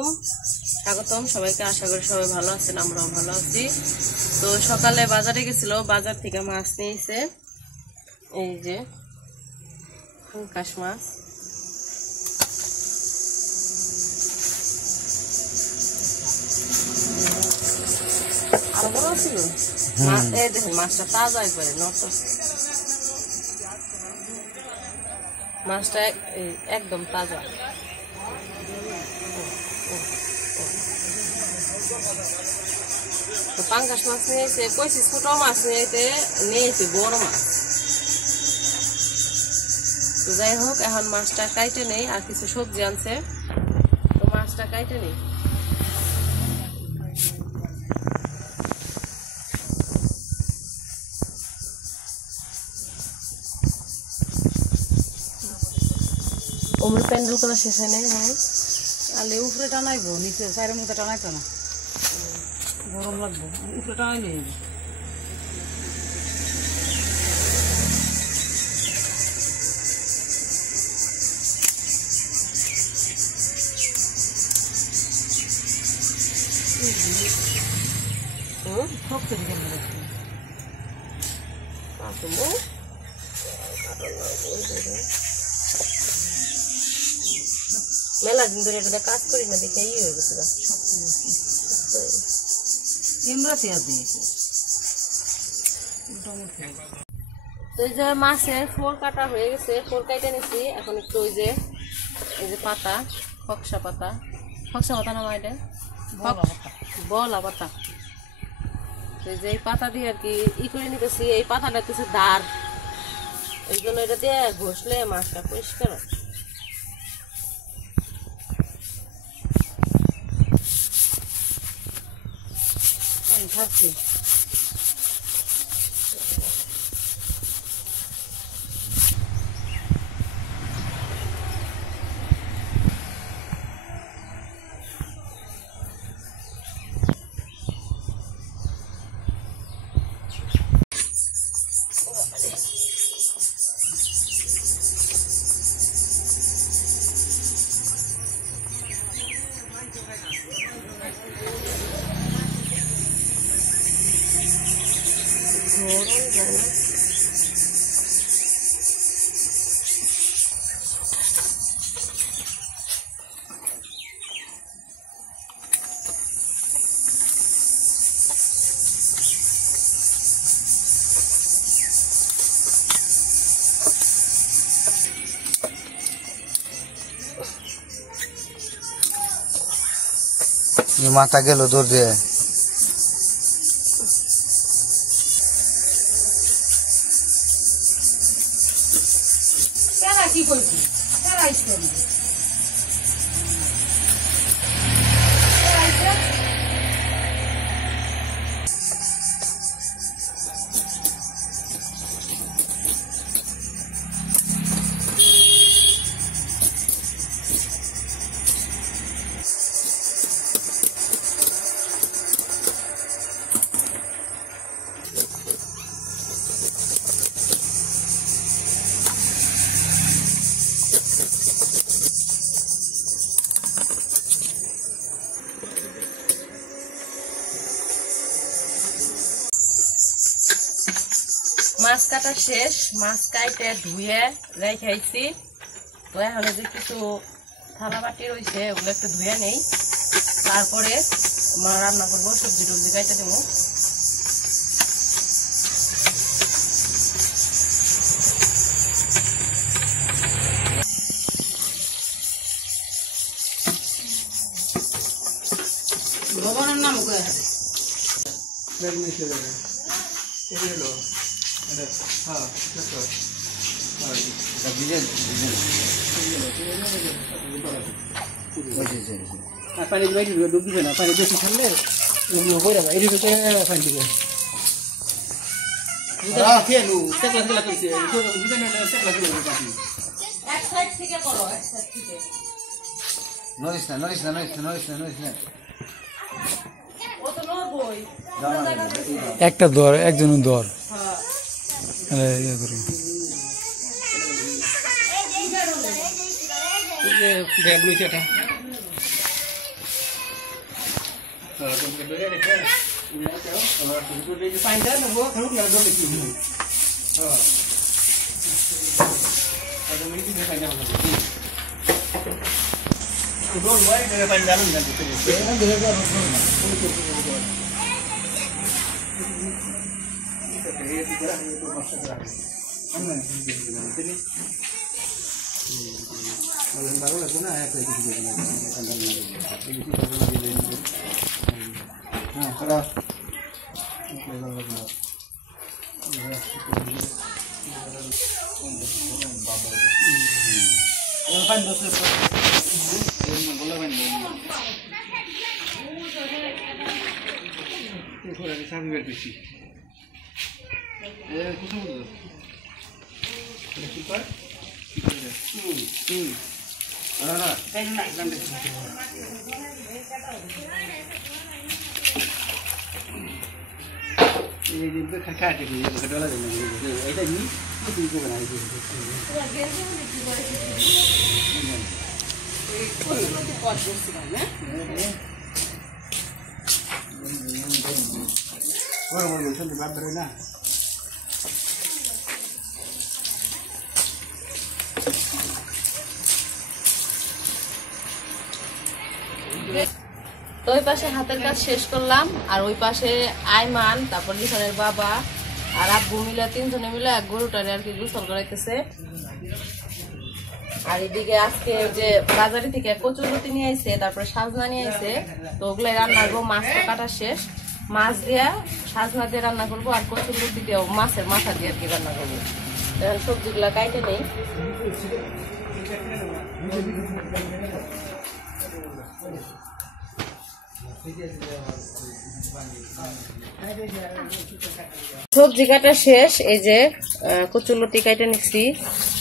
স্বাগতম সবাইকে। আশা করি সবাই ভালো আছেন, আমরাও ভালো আছি। তো সকালে বাজারে গেছিল, বাজার থেকে মাছ নিয়েছে। এই যে পাঙ্গাস মাছ, আর বড় ছিল। এই দেখুন মাছটা তাজা একবারে নতুন, মাছটা একদম তাজা। তো পাঙ্গাস মাছ নিয়েছে, কইছি ছোট মাছ নিয়েছে বড় মাছ। তো যাই হোক, এখন মাছটা কাইটে নেই, আর কিছু সবজি আনছে, তো মাছটা কাইটে নেই। ওমর প্যান্ডেল করা শেষ হয় নাই। হ্যাঁ, আলে উপরে টানাইবো, নিচে সাইডের মধ্যে টানাইতো না, গরম লাগবো। উপরে টানাইলে শক্ত দিকে মেলা দিন ধরে এটা কাজ করি না, দেখে ইয়ে হয়ে গেছে। তো এই যে মাছের ফোর কাটা হয়ে গেছে, ফোর কাইটে নিচ্ছি। এখন একটু ওই যে এই যে পাতা, খকসা পাতা নামা, এটা বলা পাতা। এই যে এই পাতা দিয়ে আর কি করে নিতেছি। এই পাতাটা হচ্ছে ধার, এই জন্য এটা দিয়ে ঘষলে মাছটা পরিষ্কার হয়। থাকছে মাথা গেল দৌড় দিয়ে। কি করছি মাছ কাটা শেষ, মাছ কাইটে ধুয়ে রেখেছি। তো এখন যে কিছু থালা বাটি রয়েছে, ওগুলো একটু ধুয়ে নেই, তারপরে রান্না করবো। সবজি টবজি কাইটে দেবো। ভগবানের নাম পানি ডুব দিবে না, পানি বেশি ছাড়লে পানি দিবে। নড়িস না, নড়িস না, নড়িস না, নড়িস না, নড়িস না। একটা দর, একজন দর ইয়ে করুন। ব্যাগ লইছে এটা তো ওই পাশে হাতের কাজ শেষ করলাম, আর ওই পাশে আইমান, তারপর লিখানের বাবা আর আব্বু মিলে 3 জনে মিলে এক গরুটারে আর কি গোসল করাইতেছে। আর এদিকে আজকে যে বাজারে থেকে কচুরলতি নিয়ে আইছে, তারপরে সাজনা নিয়ে আইছে, তো ওগুলাই রান্না করবো। মাছ তো কাটা শেষ, মাছ দিয়া সাজনা দিয়ে রান্না করবো, আর কচুরলতি দিয়ে মাছের মাথা দিয়ে আর কি রান্না করবো। এখন সবজিগুলা কাইটে নেই। সবজি কাটা শেষ, এই যে কচুরলতি কাইটে নিচ্ছি,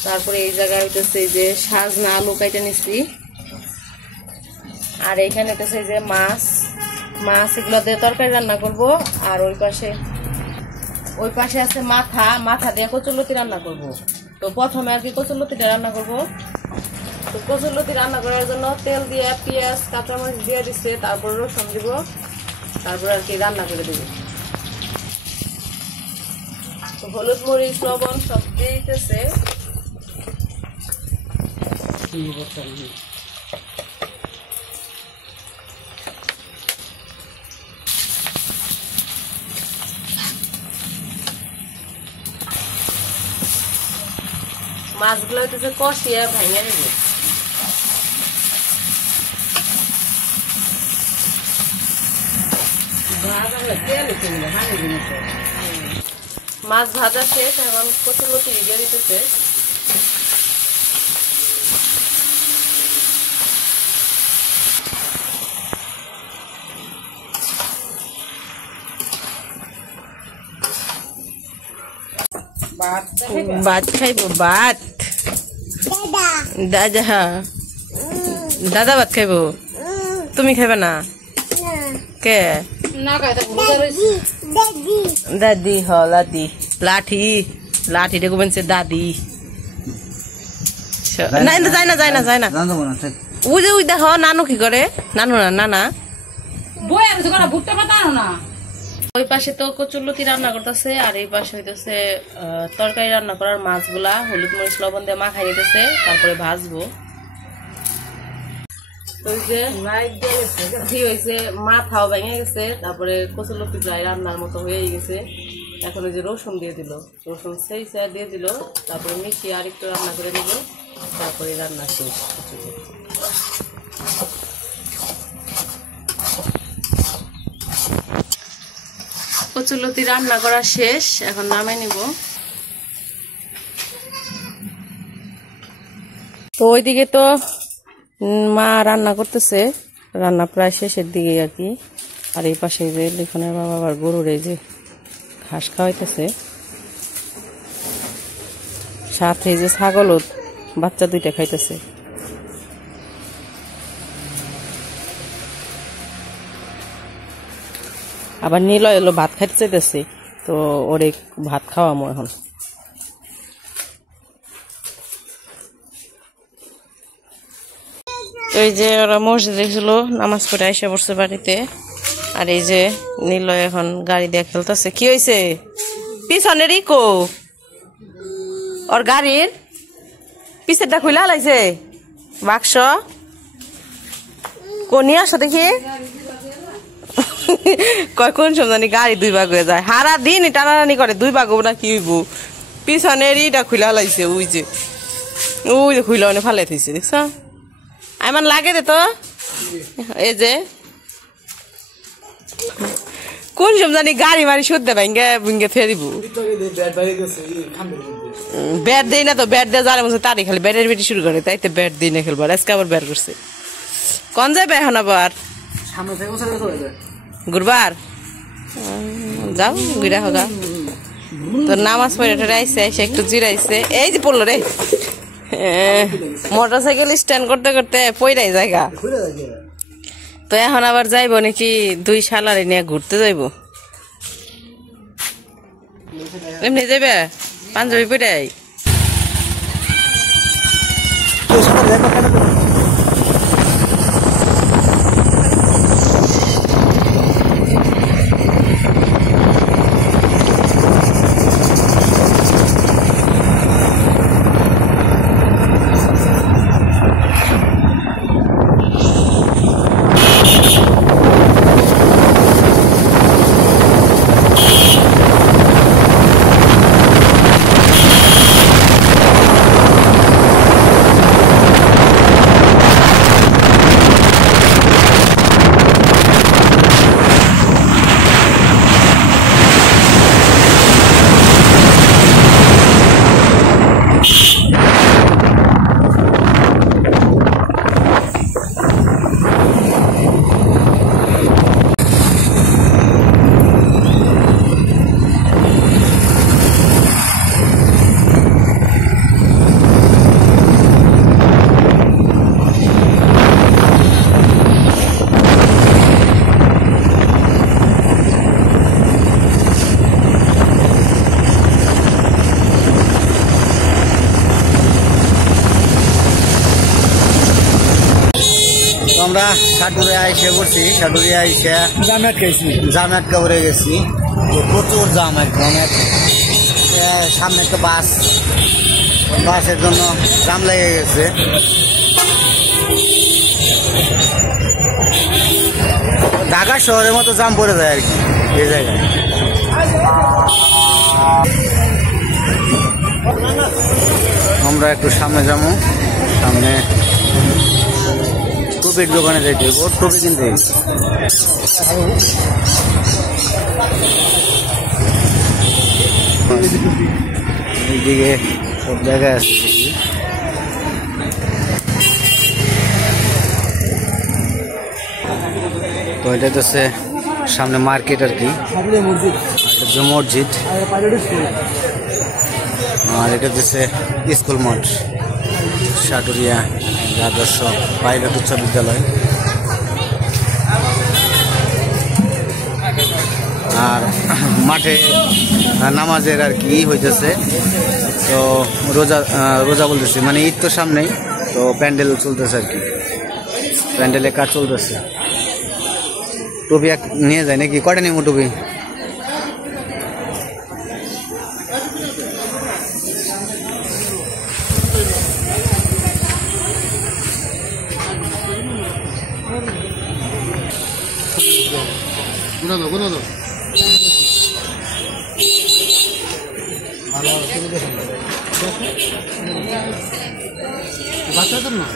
তারপরে এই জায়গায় হইতেছে এই যে সাজনা আলু কাইটে নিচ্ছি, আর এইখানে হইতেছে এই যে মাছ এগুলো দিয়ে তরকারি রান্না করব। আর ওই পাশে আছে মাথা দিয়ে কচুরলতি রান্না করব। তো প্রথমে আর কি কচুরলতিটা রান্না করব। তো কচুরলতি রান্না করার জন্য তেল দিয়ে পেঁয়াজ কাঁচামরিচ দিয়ে দিচ্ছে, তারপর রসুন দিব, তারপর আর কি রান্না করে দেব। তো হলুদ মরিচ লবণ সব দিয়ে দিতেছে। মাছগুলো হইতেছে কষিয়ে ভেঙে নেব। মাছ ভাজা শেষ, এখন কচুরলতি দিয়ে দিতেছে। ভাত খাইব, ভাত দাদা, হ্যাঁ দাদা ভাত খাইব, তুমি খাইবে না? কে দাদি? হ দাদি, লাঠি দেখো বলছে দাদি। যায় না ওই যে ওই দেখো নানু কি করে, নানু না নানা ওই পাশে তো কচুরলতি রান্না করতেছে, আর এই পাশে হইতেছে তরকারি রান্না করার মাছগুলা হলুদ মরিচ লবণ দিয়ে মাখাই দিতেছে, তারপরে ভাজবো। ওই যে হয়েছে, মাথাও ভেঙে গেছে, তারপরে কচুরলতি প্রায় রান্নার মতো হয়ে গেছে। এখন ওই যে রসুন দিয়ে দিল, রসুন সেই দিয়ে দিল, তারপরে মিশিয়ে আর একটু রান্না করে দিল, তারপরে রান্না শেষ। কচুরলতি রান্না করা শেষ, এখন নামাই নিব। তো ওইদিকে তো মা রান্না করতেছে, রান্না প্রায় শেষের দিকে আর কি। আর এই পাশে যে লিখনের বাবা আবার গরুর এই যে ঘাস খাওয়াইতেছে, সাথে যে ছাগলও বাচ্চা 2টা খাইতেছে। আবার নীল এলো ভাত খাইতে চাইতেছে, তো ওরে ভাত খাওয়ামো এখন। এই যে ওরা মসজিদে ছিল, নামাজ পড়ে এসে পড়ছে বাড়িতে। আর এই যে নিলয় এখন গাড়ি দিয়ে খেলতেছে। কি হয়েছে পিছনের ইকো ওর গাড়ির পিছেরটা খুলে লাইছে বাক্স কোনি আসো দেখি কয় কোন সময় জানি গাড়ি 2 ভাগ হয়ে যায় সারা দিন টানাটানি করে 2 ভাগ হবো না কি হইব পিছনের ইটা খুলে লাইছে ওই যে খুলে অনেক ফালাই থইছে দেখছ আমার লাগে দে তো এই যে কোন সময় জানি গাড়ি মারি শুদ্ধ ভাঙ্গে ভুঙ্গে ফেরিব ব্যাট দেই না তো ব্যাট দিয়ে যারে মনে তারই খালি ব্যাটের বেটি শুরু করে তাই তো ব্যাট দিই না খেলবার আজকে আবার ব্যাট করছে কোন যাবে এখন আবার ঘুরবার যাও ঘুরা হোগা তোর নামাজ পড়ে আইসে এসে একটু জিরাইছে এই যে পড়লো রে মোটরসাইকেল স্ট্যান্ড করতে করতে পইরাই জায়গা তো এখন আবার যাইব নাকি 2 শালারে নিয়ে ঘুরতে যাইব এমনি যাবে পাঞ্জাবি পইরাই আমরা সাটুরে আইসে পড়ছি সাটুরিয়া আইসে জামাত কাপড়ে গেছি প্রচুর জাম একদম সামনে একটা বাসের জন্য জাম লেগে গেছে ঢাকা শহরের মতো জাম পড়ে যায় আর কি এই জায়গায় আমরা একটু সামনে যাবো সামনে টুপির দোকানে যাইতে হইব টুপি কিনতে এইদিকে সব জায়গায় আছে তো এটা হচ্ছে সামনে মার্কেট আর কি মসজিদ আর এটা হচ্ছে স্কুল মাঠ সাটুরিয়া আদর্শ পাইলট উচ্চ বিদ্যালয় আর মাঠে নামাজের আর কি হইতেছে তো রোজা বলতেছে মানে ঈদ তো সামনেই তো প্যান্ডেল চলতেছে আর কি প্যান্ডেলে কাজ চলতেছে টুপি নিয়ে যায় নাকি কটা নিব টুপি বাচ্চাদের না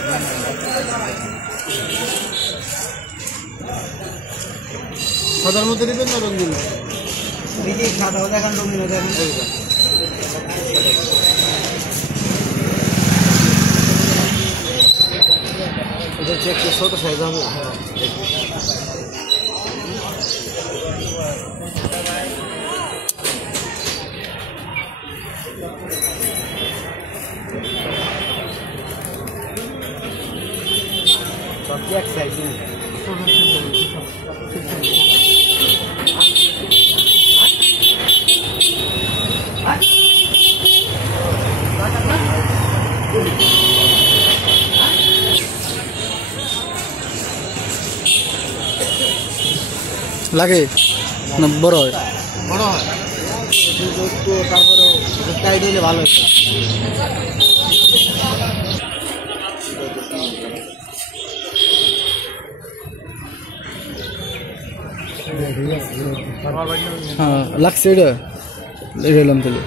সাদার মধ্যে দিবেন না রঙিন সাদা দেখান রঙিন দেখান এটা চেক ছোট সাইজ হবে এক সাইজ লাগে না বড় হয়? বড় হয় একটু, তারপরেও টাইট হলে ভালো হতো। হ্যাঁ লাগছে এটা এলাম তাহলে।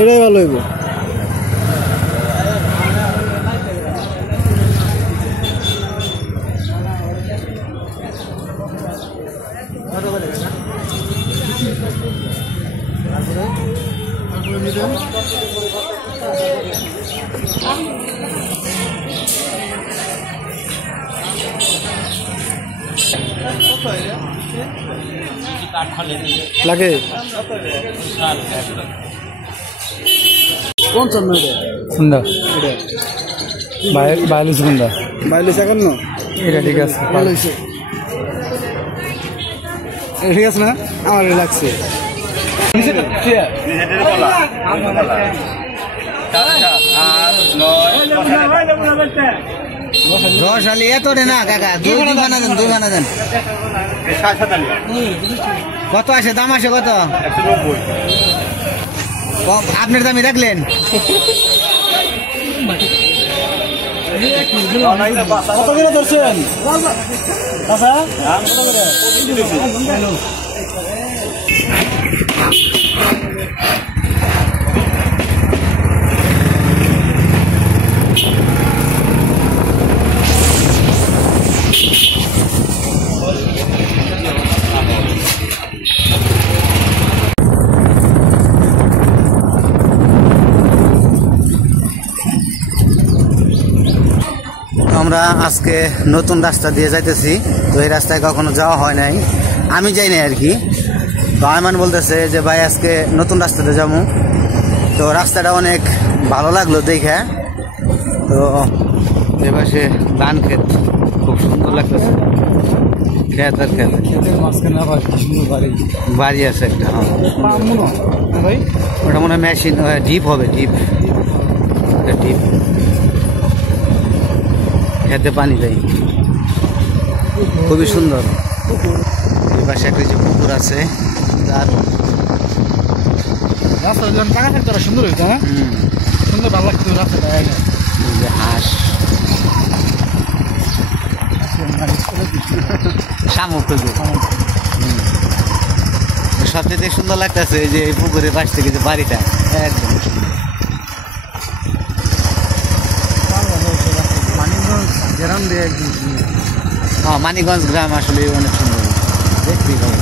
এটাই ভালো হইব। লাগে কোন চন্দ্র এটা? কোনটা? বায়োলজি কোনটা? বাইলিশ এখন না এটা ঠিক আছে। ভালো হয়েছে, ঠিক আছে না? আমার লাগছে দশ আলি এত রে না কাকা, দুই বানা দেন, দুই বানা দেন। কত আসে, দাম আসে কত? আপনার দামি রাখলেন? কত করে ধরছেন? আমরা আজকে নতুন রাস্তা দিয়ে যাইতেছি, তো এই রাস্তায় কখনো যাওয়া হয় নাই, আমি যাই নাই আর কি। তো আয়মান বলতেছে যে ভাই আজকে নতুন রাস্তাতে যাবো, তো রাস্তাটা অনেক ভালো লাগলো দেখে। তো এপাশে ধান ক্ষেত খুব সুন্দর লাগতেছে, ক্ষেত আর ক্ষেত, ক্ষেতের মাঝখানে আবার কি সুন্দর বাড়ি, বাড়ি আছে একটা। ভাই ওটা মনে হয় মেশিন, ডিপ হবে, ডিপ ডিপ, খেতে পানি দেয়, খুবই সুন্দর। এই পাশে একটা যে পুকুর আছে, আর রাস্তা যখন টাকা থাকতো সুন্দর হইতো। হ্যাঁ সুন্দর ভালো লাগতো রাস্তাটা। যে হাঁস, শামুক, সবচেয়ে সুন্দর লাগতেছে যে এই পুকুরের পাশ থেকে যে বাড়িটা একদম। মানিকগঞ্জ গ্রাম দিয়ে একদম, হ্যাঁ মানিকগঞ্জ গ্রাম আসলে অনেক সুন্দর দেখতেই পাবো।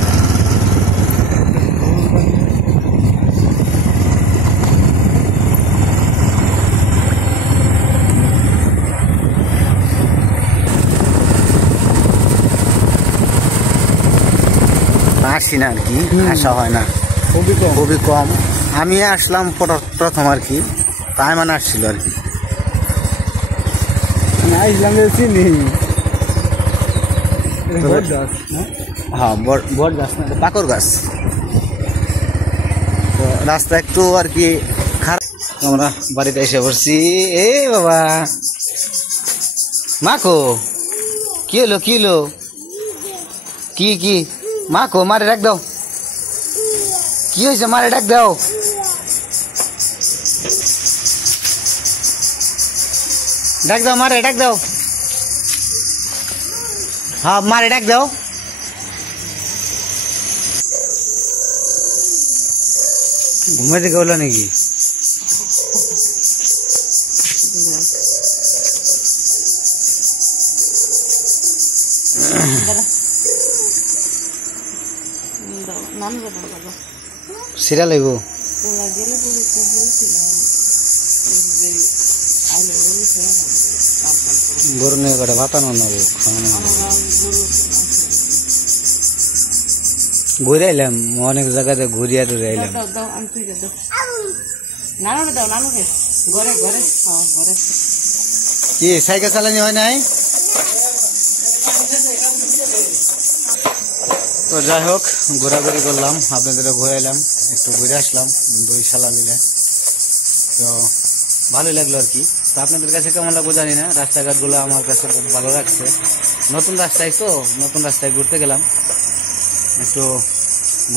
আসি না আর কি, আসা হয় না, খুবই কম। আমি আসলাম প্রথম আর কি, তাই মানে আসছিল আর কি। চিনি হ্যাঁ বট গাছ না, পাকর গাছ। তো রাস্তা একটু আর কি খারাপ। আমরা বাড়িতে এসে পড়ছি। এ বাবা মাখো, কি হলো কি হলো, কি কি মাখো, মারে ডাক দাও, কি হয়েছে মারে ডাক দাও, ডাক দাও মারে ডাক দাও, হ্যাঁ মারে ডাক দাও। ঘুমে থেকে হলো নাকি? সিরিয়াল হইব গরু নিয়ে কটা ভাতানো নেবো, খাওয়ানো ঘুরে আইলাম অনেক জায়গাতে, ঘুরিয়া টুরে আইলাম। কি সাইকেল চালানি হয় নাই? তো যাই হোক ঘোরাঘুরি করলাম, আপনাদেরও ঘুরাইলাম, একটু ঘুরে আসলাম দুই শালা মিলে। তো ভালোই লাগলো আর কি। তো আপনাদের কাছে কেমন লাগবো জানি না, রাস্তাঘাটগুলো আমার কাছে খুব ভালো লাগছে। নতুন রাস্তায় তো, নতুন রাস্তায় ঘুরতে গেলাম, একটু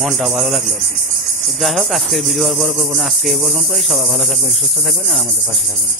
মনটা ভালো লাগলো আর কি। তো যাই হোক আজকের ভিডিও আর বড় করবো না, আজকে এই পর্যন্তই। সবাই ভালো থাকবেন, সুস্থ থাকবেন আর আমাদের পাশে থাকবেন।